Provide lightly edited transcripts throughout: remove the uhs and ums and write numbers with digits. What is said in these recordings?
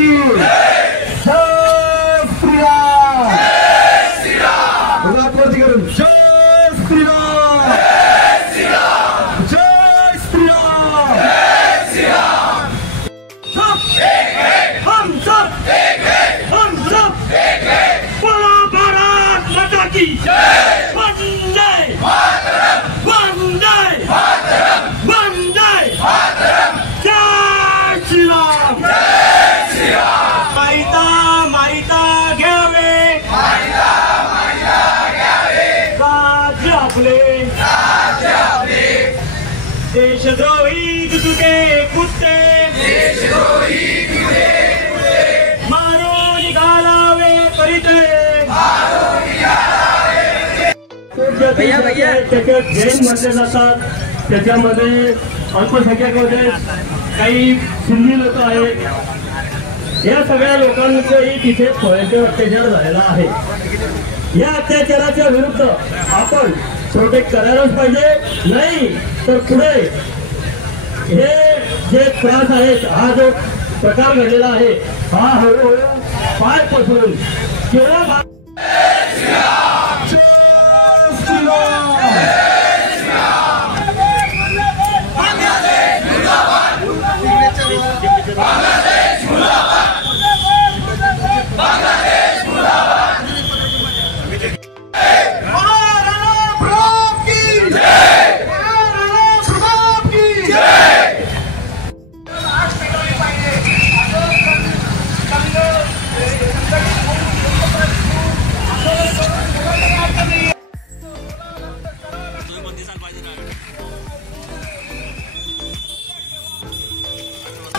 की जय श्रीराम वरती करून जय श्रीराम जय श्रीराम हम सब बोलो भारत माता की जय वंदे मातरम वंदे मातरम वंदे मातरम जय श्रीराम मायता घ्यावे राज्य आपले देशद्रोही तुझे कुत्ते मारून घालावे परिचय त्याच्यात जैन म्हटले जातात, त्याच्यामध्ये अल्पसंख्याकांमध्ये काही सिंधी लोक आहेत. या सगळ्या लोकांचंही तिथे थोड्याशा अत्याचार झालेला आहे. या अत्याचाराच्या विरुद्ध आपण प्रोटेक्ट करायलाच पाहिजे. नाही तर पुढे हे जे त्रास आहेत, हा जो प्रकार घडलेला आहे, हा हळूहळू पाय पसरून केवळ वंदे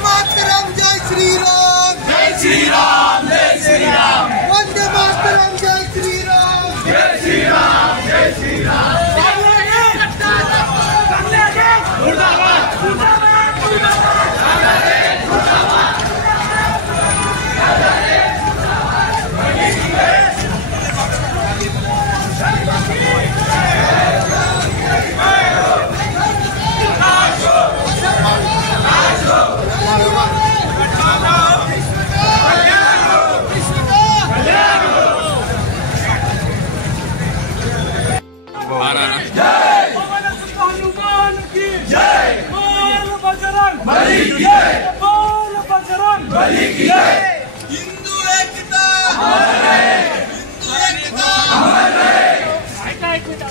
मातरम जय श्रीराम जय श्रीराम जय श्रीराम हिंदू एकता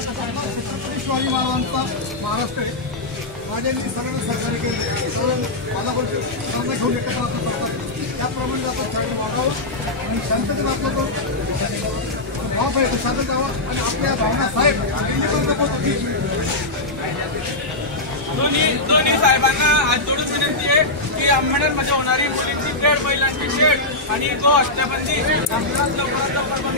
छत्रपती महाराजांचा महाराष्ट्र आहे. माझ्यांनी सगळ्यांना सहकार्य केले, मला पण सर्वांना घेऊन एकत्र असतात. त्याप्रमाणे आपण शाळेत वागावं आणि शांततेत आपलं तो भाव आहे शांत जावं आणि आपल्या भावना साहेब दोन्ही साहेबांना हात जोडून विनंती आहे की अंमळनेरमध्ये होणारी मुलींची खेळ, महिलांची खेळ आणि गो हत्याबंदी लवकरात लवकर